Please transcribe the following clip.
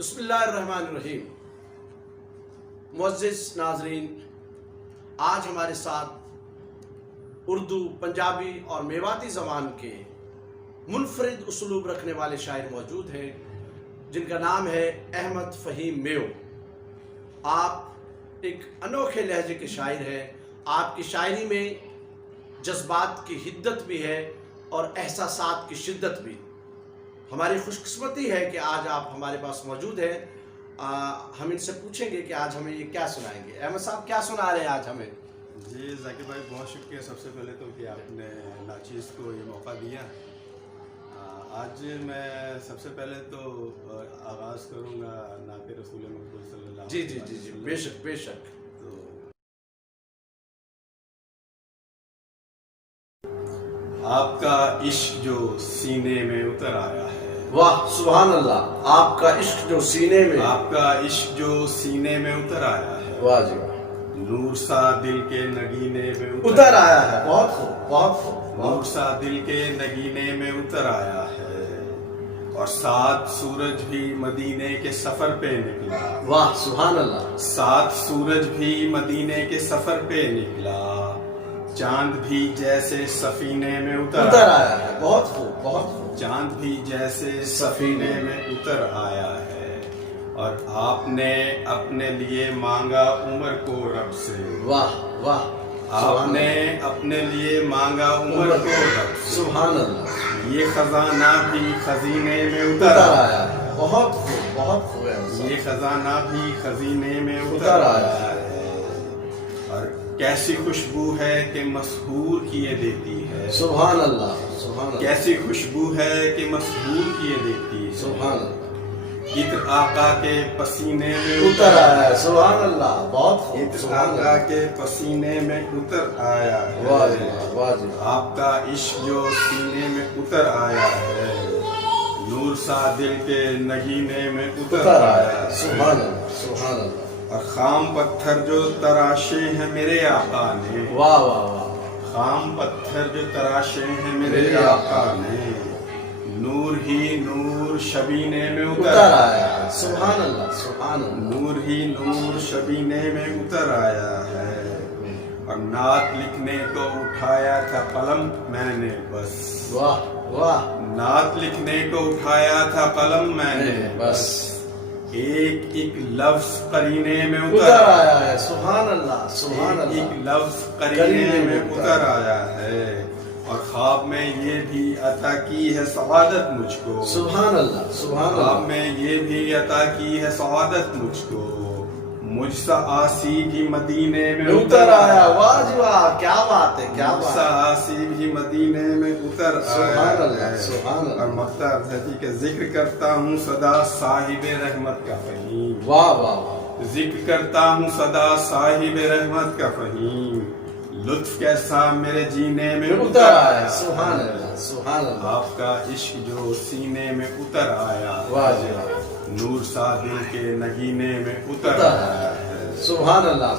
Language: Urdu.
بسم اللہ الرحمن الرحیم۔ معزز ناظرین، آج ہمارے ساتھ اردو، پنجابی اور میواتی زبان کے منفرد اسلوب رکھنے والے شاعر موجود ہیں جن کا نام ہے احمد فہیم میو۔ آپ ایک انوکھے لہجے کے شاعر ہیں۔ آپ کی شاعری میں جذبات کی حدت بھی ہے اور احساسات کی شدت بھی۔ ہماری خوش قسمتی ہے کہ آج آپ ہمارے پاس موجود ہیں۔ ہم ان سے پوچھیں گے کہ آج ہمیں یہ کیا سنائیں گے۔ احمد صاحب کیا سنا رہے ہیں آج ہمیں؟ جی ذاکر بھائی، بہت شکریہ سب سے پہلے تو کہ آپ نے ناچیز کو یہ موقع دیا۔ آج میں سب سے پہلے تو آغاز کروں گا نعت رسول مقبول صلی اللہ علیہ وسلم۔ جی بے شک بے شک۔ آپ کا عشق جو سینے میں اتر آیا ہے، واہ سبحان اللہ۔ آپ کا عشق جو سینے میں، آپ کا عشق جو سینے میں اتر آیا ہے، واہ جی واہ، نور سا دل کے نگینے میں اتر آیا ہے۔ بہت خوب بہت خوب۔ نور سا دل کے نگینے میں اتر آیا ہے، اور سات سورج بھی مدینے کے سفر پہ نکلا۔ واہ سبحان اللہ۔ سات سورج بھی مدینے کے سفر پہ نکلا، چاند بھی جیسے سفینے میں اتر آیا ہے۔ بہت خوب بہت خوب۔ چاند بھی جیسے سفینے میں اتر آیا ہے، اور آپ نے اپنے لیے مانگا عمر کو رب سے۔ واہ واہ، آپ نے اپنے لیے مانگا عمر کو رب سے۔ سبحان اللہ۔ یہ خزانہ بھی خزینے میں اتر آیا ہے۔ بہت خوب بہت خوب ہے۔ یہ خزانہ بھی خزینے میں اتر آیا ہے، اور کیسی خوشبو ہے کہ مسحور کیے دیتی ہے۔ سبحان اللہ سبحان اللہ۔ کیسی خوشبو ہے کہ مسحور کیے دیتی ہے۔ سبحان اللہ۔ عطر آقا کے پسینے میں اتر آیا ہے۔ سبحان اللہ، بہت خوب۔ عطر آقا کے پسینے میں اتر آیا ہے۔ واہ جی واہ، واہ جی واہ۔ آپ کا عشق جو سینے میں اتر آیا ہے، نور سا دل کے نگینے میں اتر آیا ہے۔ سبحان اللہ سبحان اللہ۔ اور خام پتھر جو تراشے ہیں میرے آقا نے۔ واہ واہ واہ۔ خام پتھر جو تراشے ہیں میرے آقا نے، نور ہی نور شبینے میں اتر آیا ہے۔ سبحان اللہ سبحان اللہ۔ نور ہی نور شبینے میں اتر آیا ہے، اور نعت لکھنے کو اٹھایا تھا قلم میں نے بس۔ واہ واہ۔ نعت لکھنے کو اٹھایا تھا قلم میں نے بس، ایک ایک لفظ قرینے میں اتر آیا ہے۔ سبحان اللہ سبحان اللہ۔ ایک لفظ قرینے میں اتر آیا ہے، اور خواب میں یہ بھی عطا کی ہے سعادت مجھ کو۔ سبحان اللہ سبحان اللہ۔ خواب میں یہ بھی عطا کی ہے سعادت مجھ کو، مجھ سا آسی بھی مدینے میں اتر آیا۔ واہ جی واہ، کیا بات ہے کیا مجھ بات سا ہے۔ آسی بھی مدینے میں اتر آیا سبحان اللہ ہے۔ سبحان اللہ۔ اور مختار دھرتی کے ذکر کرتا ہوں صدا صاحب رحمت کا فہیم۔ واہ واہ واہ۔ ذکر کرتا ہوں صدا صاحب رحمت کا فہیم، لطف کیسا میرے جینے میں اتر آیا۔ سبحان اللہ سبحان اللہ۔ آپ کا عشق جو سینے میں اتر آیا، واہ جی واہ، نور سا دل کے نگینے میں اتر آیا ہے۔ سبحان اللہ۔